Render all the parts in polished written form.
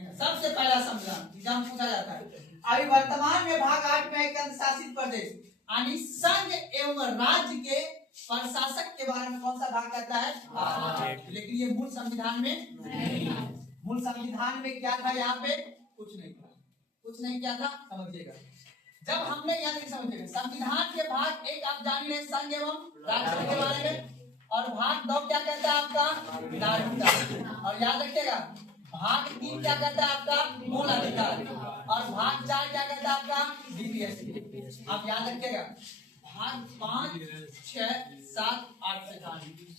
नहीं था। सबसे पहला संविधान एग्जाम पूछा जाता है। अभी वर्तमान में भाग 8 में एक केंद्र शासित प्रदेश यानी संघ एवं राज्य के प्रशासक के बारे में कौन सा भाग कहता है? लेकिन ये मूल संविधान में नहीं। मूल संविधान में क्या था? यहाँ पे कुछ नहीं था। कुछ नहीं क्या था समझिएगा। जब हमने यहाँ नहीं समझिएगा, संविधान के भाग 1 आप जान रहे संघ एवं राज्य के बारे में, और भाग 2 क्या कहता है आपका? नागरिकता। और याद रखिएगा भाग 3 क्या कहता है आपका? मूल अधिकार। और भाग 4 क्या कहता है आपका? बीपीएससी। आप याद रखिएगा भाग 5, 6, 7, 8 से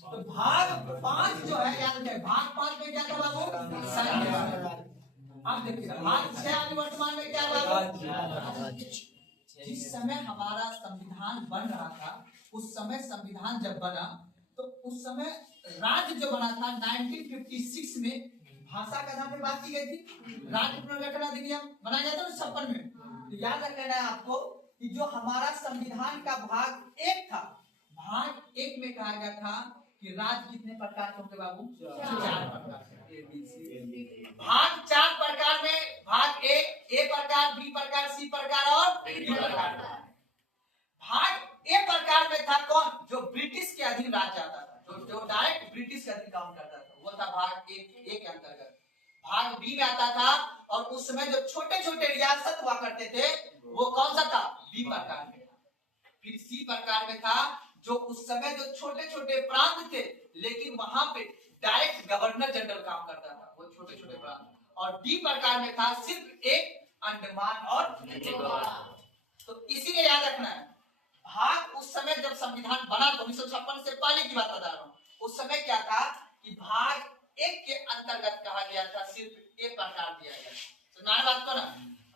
तो भाग 5 जो है याद रखिएगा, भाग 5 में क्या था बाबू? संघ के बारे में। अब देखिए भाग 6 अभी वर्तमान में क्या बाबू? जिस समय हमारा संविधान बन रहा था, उस समय संविधान जब बना तो उस समय राज्य जो बना था 1956 में भाषा के आधार पर बात की गई थी। राज्य पुनर्गठन अधिनियम बनाया गया था 56 में। तो याद रखना है आपको कि जो हमारा संविधान का भाग 1 था, भाग 1 में कहा गया था कि राज्य कितने प्रकार के होंगे बाबू? 4 प्रकार। भाग 4 प्रकार में भाग 1 ए प्रकार, बी प्रकार, सी प्रकार और डी प्रकार। भाग ए प्रकार में था कौन? जो ब्रिटिश के अधीन राज्य आता था, जो डायरेक्ट ब्रिटिश के अधीन काम करता था, वो था भाग 1 के अंतर्गत। भाग बी में आता था और उस समय जो छोटे छोटे रियासत हुआ करते थे वो कौन सा था? बी प्रकार में। फिर सी प्रकार में था जो उस समय जो छोटे छोटे प्रांत थे लेकिन वहां पे डायरेक्ट गवर्नर जनरल काम करता था, वो छोटे छोटे प्रांत। और डी प्रकार में था सिर्फ एक अंडमान और निकोबार। तो इसीलिए याद रखना है भाग उस समय जब संविधान बना तो 1956 से पहले की बात बता रहा हूँ, उस समय क्या था कि भाग 1 के अंतर्गत कहा गया था सिर्फ एक प्रकार दिया गया। तो ना बात को ना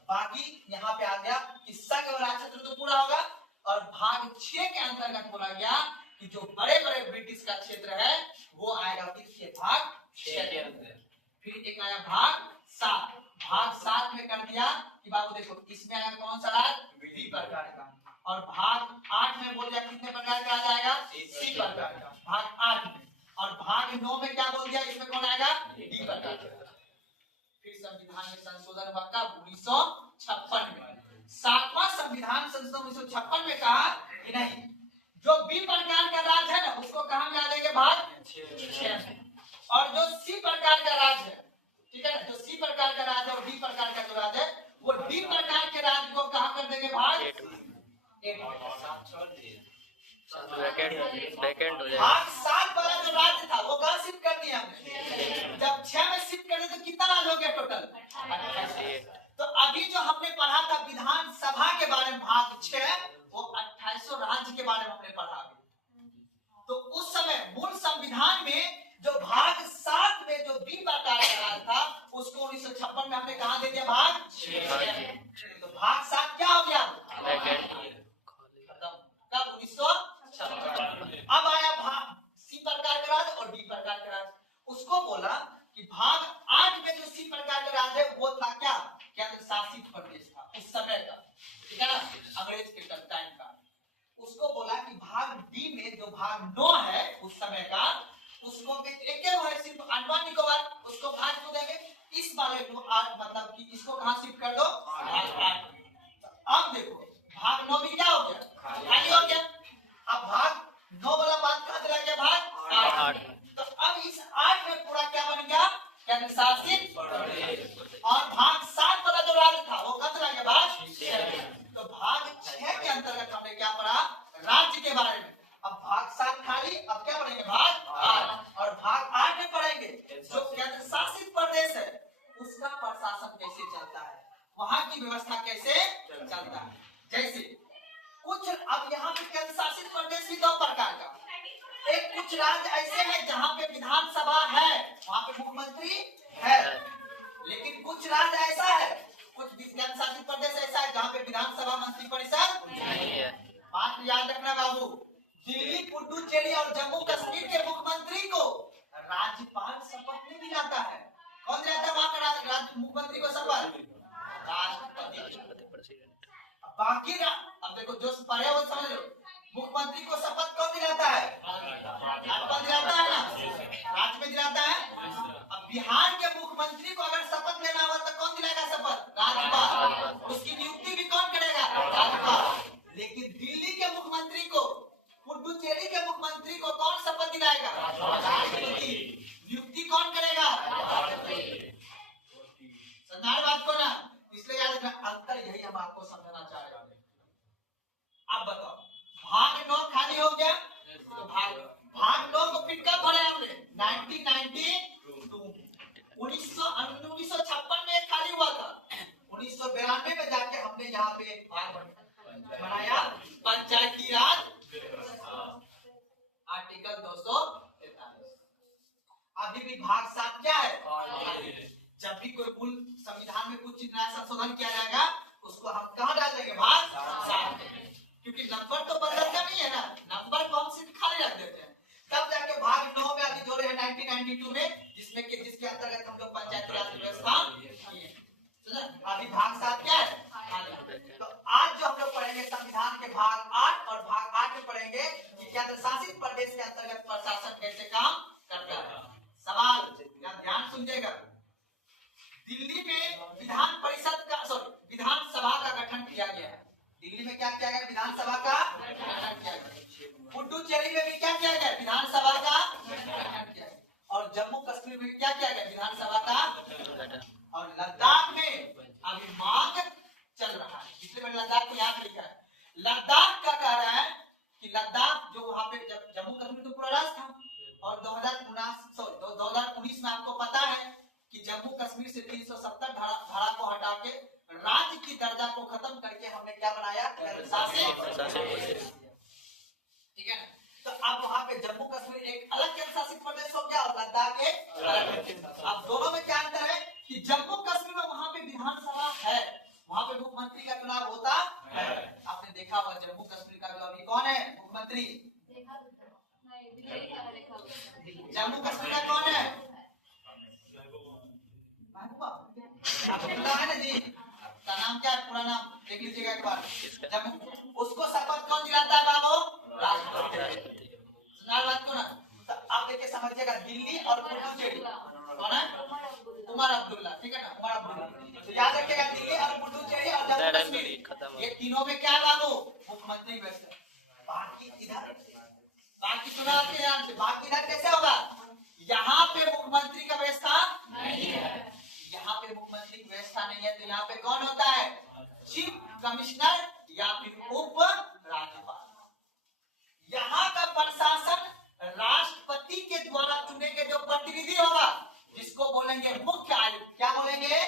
बाकी यहाँ पे आ गया कि संघ और राज्य क्षेत्र तो पूरा होगा। और भाग 6 के अंतर्गत बोला गया कि जो बड़े बड़े ब्रिटिश का क्षेत्र है वो आएगा किसके? भाग 6 के अंदर। फिर एक आया भाग 7। भाग 7 में कर दिया कि बाबू देखो इसमें आएगा कौन सा राज्य? बी प्रकार का। और भाग 8 में बोल दिया कितने प्रकार का आ जाएगा? सी प्रकार का। भाग 8 में। और भाग 9 में क्या बोल दिया? इसमें कौन आएगा? डी प्रकार का। फिर संविधान में संशोधन हुआ कब? 1956 में। 7वां संविधान संशोधन 1956 में कहा कि नहीं जो बी प्रकार का राज्य है ना उसको कहां में आ जाएंगे? भाग 6 में। और जो सी प्रकार का राज्य है, ठीक है ना, जो सी प्रकार का राज्य और डी प्रकार का जो राज्य है वो डी प्रकार के राज्य को कहां कर देंगे? भाग 8 भाग 7 वाला जो राज्य था वो कहां शिफ्ट कर दिया हमने? जब 6 में शिफ्ट कर दिया तो कितना राज्य हो गया टोटल? 28। तो अभी जो हमने पढ़ा था विधानसभा के बारे में भाग 6 वो 2800 राज्य के बारे में हमने पढ़ा। तो उस समय मूल संविधान में जो भाग 7 में जो बी प्रकार का राज्य था उसको 1956 में हमने कहा दे दिया? भाग 6। तो भाग 7 क्या हो गया? कब? 1956। अब आया भाग सी प्रकार का राज्य और डी प्रकार का राज्य। उसको बोला कि भाग 8 में जो सी प्रकार का राज्य है वो था क्या? केंद्र शासित प्रदेश था उस समय का, ठीक है ना, अंग्रेज के टाइम का। उसको बोला कि भाग डी में जो भाग 9 है उस समय का उसको एक है सिर्फ अंडमान निकोबार, उसको भाग क्यों देंगे? इस वाले को मतलब कि इसको कहां शिफ्ट कर दो? भाग 8। अब देखो भाग 9 में क्या हो गया? खाली हो गया। अब भाग 9 वाला बात कहां चला गया? भाग 8। तो अब इस 8 में पूरा क्या बन गया? केंद्र शासित प्रदेश। और भाग 7 वाला जो राज्य था वो कहां चला गया? भाग 6। तो भाग 6 के अंतर्गत हमने क्या पढ़ा? राज्य के बारे में। अब भाग 7 खाली, अब क्या पढ़ेंगे? भाग 8। और भाग 8 में पढ़ेंगे जो केंद्र शासित प्रदेश है उसका प्रशासन कैसे चलता है, वहां की व्यवस्था कैसे चलता है। जैसे कुछ अब यहाँ पे केंद्र शासित प्रदेश भी 2 प्रकार का, एक कुछ राज्य ऐसे हैं जहाँ पे विधानसभा है, वहाँ पे मुख्यमंत्री है, लेकिन कुछ राज्य ऐसा है, कुछ केंद्र शासित प्रदेश ऐसा है जहाँ पे विधानसभा मंत्री परिषद नहीं है। बात याद रखना बाबू, दिल्ली, पुडुचेरी और जम्मू कश्मीर के मुख्यमंत्री को राज्यपाल शपथ नहीं दिलाता है। कौन दिलाता है वहाँ का मुख्यमंत्री को शपथ? राष्ट्रपति। बाकी अब देखो जो पढ़े वो समझ लो, मुख्यमंत्री को शपथ कौन दिलाता है? राज्यपाल दिलाता है ना, राज्य में दिलाता है। अब बिहार के मुख्यमंत्री को अगर शपथ लेना हो कोई मूल संविधान में कुछ नया संशोधन किया जाएगा, उसको हम कहाँ डाल देंगे? भाग 7 में। क्योंकि नंबर तो बदलता नहीं है ना, नंबर को हम सिर्फ खाली रख देते हैं। तब जाके भाग 9 में अभी जोड़े हैं 1992 में, जिसके अंतर्गत हम लोग पंचायती राज व्यवस्था किए। अभी भाग 7 क्या है? तो आज जो हम लोग पढ़ेंगे संविधान के भाग 8 और भाग 8 में पढ़ेंगे कि केंद्र शासित प्रदेश के अंतर्गत प्रशासन कैसे काम करता है। सवाल ध्यान सुनिएगा। दिल्ली में विधानसभा का गठन किया गया है। दिल्ली में क्या किया गया? विधानसभा का गठन किया गया। पुडुचेरी में भी क्या किया गया? विधानसभा का गठन किया गया। और जम्मू कश्मीर में क्या किया गया? विधानसभा का। और लद्दाख में अभी मांग चल रहा है, इसलिए मैंने लद्दाख को याद लिखा है। लद्दाख का कह रहा है कि लद्दाख जो वहां पे जम्मू कश्मीर तो पूरा राष्ट्र था, और 2019 में आपको पता है कि जम्मू कश्मीर से 370 धारा को हटा के राज्य की दर्जा को खत्म करके हमने क्या बनाया? ठीक है ना। तो अब वहां पे जम्मू कश्मीर एक अलग केंद्र शासित प्रदेश हो गया और लद्दाख एक अलग। अब दोनों में क्या अंतर है कि जम्मू कश्मीर में वहां पे विधानसभा है, वहां पे मुख्यमंत्री का चुनाव होता है। आपने देखा होगा जम्मू कश्मीर का जो अभी कौन है मुख्यमंत्री? जम्मू कश्मीर का कौन है? है ना जी, का नाम क्या है? पूरा नाम देख लीजिएगा एक बार। जम्मू, उसको शपथ कौन दिलाता है बाबू? राष्ट्रपति। सुना बात को ना। तो आप देखिए समझिएगा, दिल्ली और पुडुचेरी कौन है? उमर अब्दुल्ला। ठीक है ना, उमर अब्दुल्ला। तो याद रखिएगा दिल्ली और पुडुचेरी और जम्मू कश्मीर, ये तीनों में क्या है बाबू? मुख्यमंत्री व्यवस्था। बाकी इधर, बाकी सुना आपके ध्यान से, बाकी इधर कैसे होगा? यहाँ पे मुख्यमंत्री का व्यवस्था नहीं है, यहाँ पे मुख्यमंत्री की व्यवस्था नहीं है। तो यहाँ पे कौन होता है? चीफ कमिश्नर या फिर उप राज्यपाल। यहाँ का प्रशासन राष्ट्रपति के द्वारा चुने गए जो प्रतिनिधि होगा, जिसको बोलेंगे मुख्य आयुक्त। क्या बोलेंगे?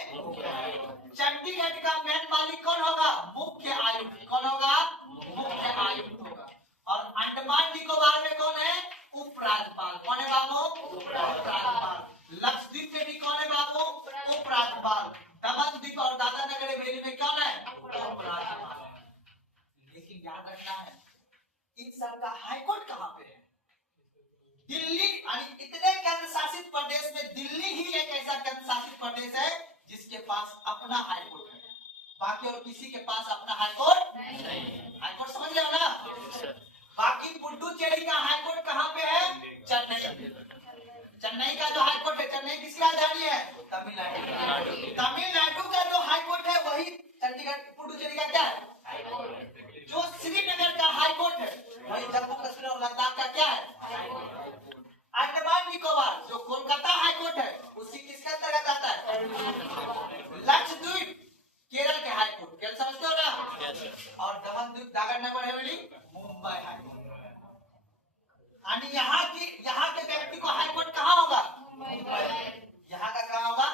चंडीगढ़ का मेन मालिक कौन होगा? मुख्य आयुक्त। कौन होगा? मुख्य आयुक्त होगा। और अंडमान निकोबार में कौन है? उपराज्यपाल। कौन है बाबू? उपराज्यपाल। लक्षद्वीप में भी कौन है बाबू? उपराज्यपाल। दमन द्वीप और दादरा नगर हवेली में कौन है? उपराज्यपाल। लेकिन याद रखना है इन सब का हाईकोर्ट कहाँ पे है? दिल्ली। यानी इतने केंद्र शासित प्रदेश में दिल्ली ही एक ऐसा केंद्र शासित प्रदेश है जिसके पास अपना हाईकोर्ट है, बाकी और किसी के पास अपना हाईकोर्ट नहीं। हाईकोर्ट समझ रहे हो ना? बाकी पुडुचेरी का हाईकोर्ट कहाँ पे है? चेन्नई। चेन्नई का जो हाईकोर्ट है, चेन्नई किसकी राजधानी है? तमिलनाडु। तमिलनाडु का जो हाईकोर्ट है वही चंडीगढ़, पुडुचेरी का क्या है? जो श्रीनगर का हाईकोर्ट है वही जम्मू कश्मीर और लद्दाख का क्या है? अंडमान निकोबार जो कोलकाता हाईकोर्ट है उसी किसके अंतर्गत आता है? लक्षद्वीप केरल के हाईकोर्ट। केरल समझते हो ना? और दमन द्वीप दादरा नगर हवेली मुंबई हाईकोर्ट। यहाँ के व्यक्ति को हाईकोर्ट कहाँ होगा? यहाँ का कहाँ होगा?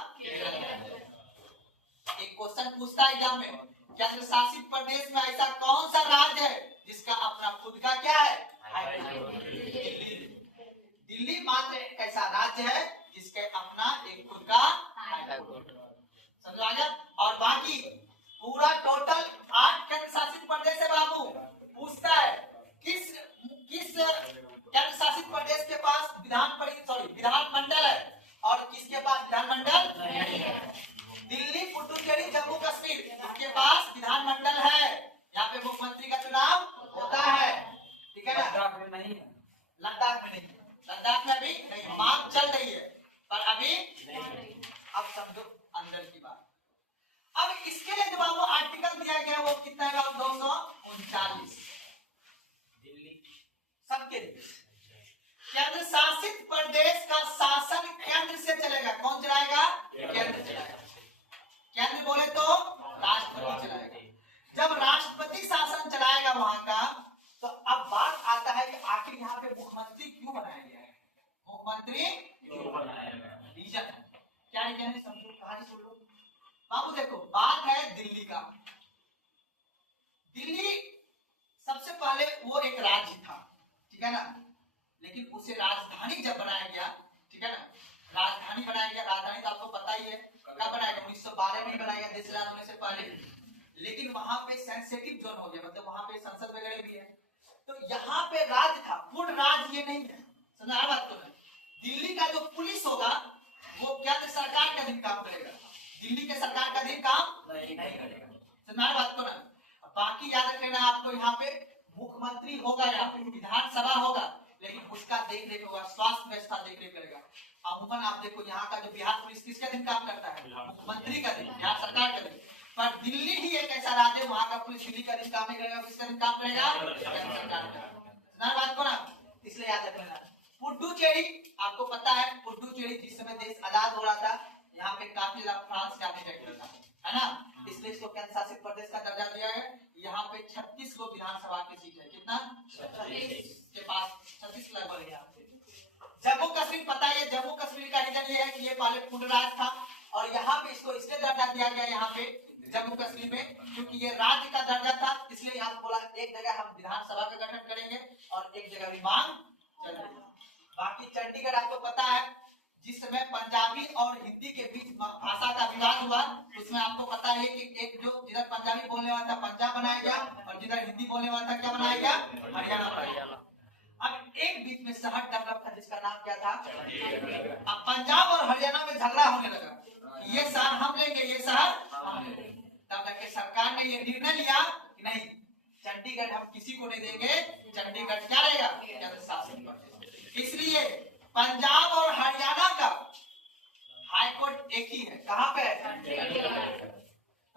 एक क्वेश्चन पूछता है एग्जाम में, केंद्र शासित प्रदेश में ऐसा कौन सा राज्य है जिसका अपना खुद का क्या है? हाईकोर्ट। दिल्ली मात्र एक ऐसा राज्य है जिसके अपना एक खुद का हाईकोर्ट। समझ आ गया? और बाकी पूरा टोटल 8 केंद्र शासित प्रदेश है बाबू। पूछता है किस केंद्र शासित प्रदेश के पास विधानमंडल है और किसके पास विधानमंडल नहीं है? दिल्ली, पुडुचेरी, जम्मू कश्मीर, इनके पास विधानमंडल है, यहाँ पे मुख्यमंत्री का चुनाव होता है। ठीक है ना? लद्दाख में नहीं है। लद्दाख में नहीं, लद्दाख में भी नहीं। मांग चल रही है पर अभी नहीं। अब समझो अंदर की बात। अब इसके लिए जो बाबू आर्टिकल दिया गया वो कितना है? 239 दिल्ली सबके लिए। केंद्र शासित प्रदेश का शासन केंद्र से चलेगा। कौन चलाएगा? केंद्र चलाएगा। केंद्र बोले तो राष्ट्रपति चलाएगा। जब राष्ट्रपति शासन चलाएगा वहां का, तो अब बात आता है कि आखिर यहाँ पे मुख्यमंत्री क्यों बनाया गया है? मुख्यमंत्री क्यों बनाया गया? रीजन क्या रीजन है? समझो, कहानी सुन लो बाबू। देखो बात है दिल्ली का। दिल्ली सबसे पहले वो एक राज्य था, ठीक है ना? लेकिन उसे राजधानी जब बनाया गया, ठीक है ना? राजधानी बनाया गया। राजधानी तो आपको पता ही है कब बनाएगा? 1912 में ही बनाएगा, देश आजाद होने से पहले। लेकिन वहां पे सेंसिटिव जोन हो गया, मतलब वहां पे संसद वगैरह भी है, तो यहाँ पे राज था, पूर्ण राज ये नहीं है। समझ आ बात? तो दिल्ली का जो पुलिस होगा वो क्या सरकार का अधीन काम करेगा, दिल्ली के सरकार का अधीन काम नहीं करेगा। समझ आ बात? तो ना बाकी याद रखना आपको, यहाँ पे मुख्यमंत्री होगा, यहाँ पे विधानसभा होगा, लेकिन उसका देख रेख होगा, स्वास्थ्य व्यवस्था देख रेख करेगा। अमूमन आप देखो यहाँ का जो बिहार पुलिस किसका दिन काम करता है? मुख्यमंत्री का दिन, बिहार सरकार का दिन। पर दिल्ली ही एक ऐसा राज्य है वहां का पुलिस दिल्ली का दिन काम नहीं करेगा, किसका दिन काम करेगा? सरकार का। बात को ना, इसलिए याद रखना। पुडुचेरी आपको पता है, पुडुचेरी जिस समय देश आजाद हो रहा था, यहाँ पे काफी ज्यादा फ्रांस का टेक्टर था, है ना, इसलिए इसको केंद्र शासित प्रदेश का दर्जा दिया है। यहाँ पे 36 गो विधानसभा की सीट है, कितना? 36 के पास 36 लगभग है यहाँ पे। जम्मू कश्मीर पता है, जम्मू कश्मीर का रीजन ये है कि ये पहले पूर्ण राज था, और यहाँ पे इसको इसलिए दर्जा दिया गया यहाँ पे जम्मू कश्मीर में, क्योंकि ये राज्य का दर्जा था, इसलिए यहाँ बोला एक जगह हम विधानसभा का गठन करेंगे और एक जगह विमान चलेगा। बाकी चंडीगढ़ आपको पता है, जिस समय पंजाबी और हिंदी के बीच भाषा का विवाद हुआ, उसमें आपको पता है कि एक जो जिधर पंजाबी बोलने वाला था पंजाब बनाया गया, और जिधर हिंदी बोलने वाला था क्या बनाया गया? हरियाणा बनाया गया। अब एक बीच में शहर डेवलप था जिसका नाम क्या था? अब पंजाब और हरियाणा में झगड़ा होने लगा, ये शहर हम लेंगे, ये शहर हम लेंगे। तब तक सरकार ने ये निर्णय लिया कि नहीं, चंडीगढ़ हम किसी को नहीं देंगे, चंडीगढ़ क्या रहेगा? केंद्र शासित प्रदेश। इसलिए पंजाब और हरियाणा का हाईकोर्ट एक ही है, कहाँ पे है?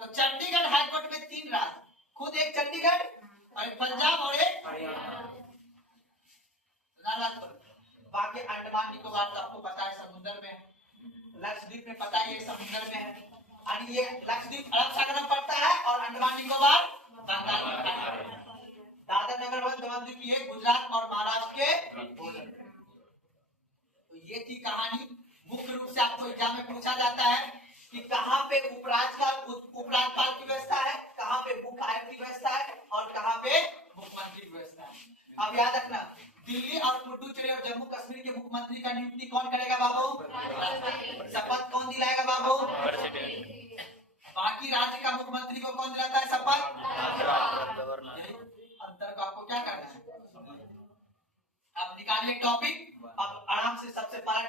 तो चंडीगढ़ हाईकोर्ट में 3 राज्य, खुद एक चंडीगढ़ और एक पंजाब और एक हरियाणा। बाकी अंडमान निकोबार तो आपको पता है समुद्र में है, लक्षद्वीप में पता है ये समुद्र में है, और ये लक्षद्वीप अरब सागर में पड़ता है और अंडमान निकोबार बंगाल में पड़ता है। दादर नगर हवेली ये गुजरात और महाराष्ट्र के बॉर्डर पे। तो ये थी कहानी। मुख्य रूप से आपको एग्जाम में पूछा जाता है कि कहाँ पे उपराज्यपाल की व्यवस्था है, कहाँ पे मुख्य आयुक्त की व्यवस्था है और कहाँ पे मुख्यमंत्री की व्यवस्था है। अब याद रखना, दिल्ली और पुडुचेरी और जम्मू कश्मीर के मुख्यमंत्री का नियुक्ति कौन करेगा बाबू? शपथ कौन दिलाएगा बाबू? बाकी राज्य का मुख्यमंत्री को कौन दिलाता है शपथ? अंतर को आपको क्या करना है? अब निकालिए टॉपिक। अब आराम से सबसे पहला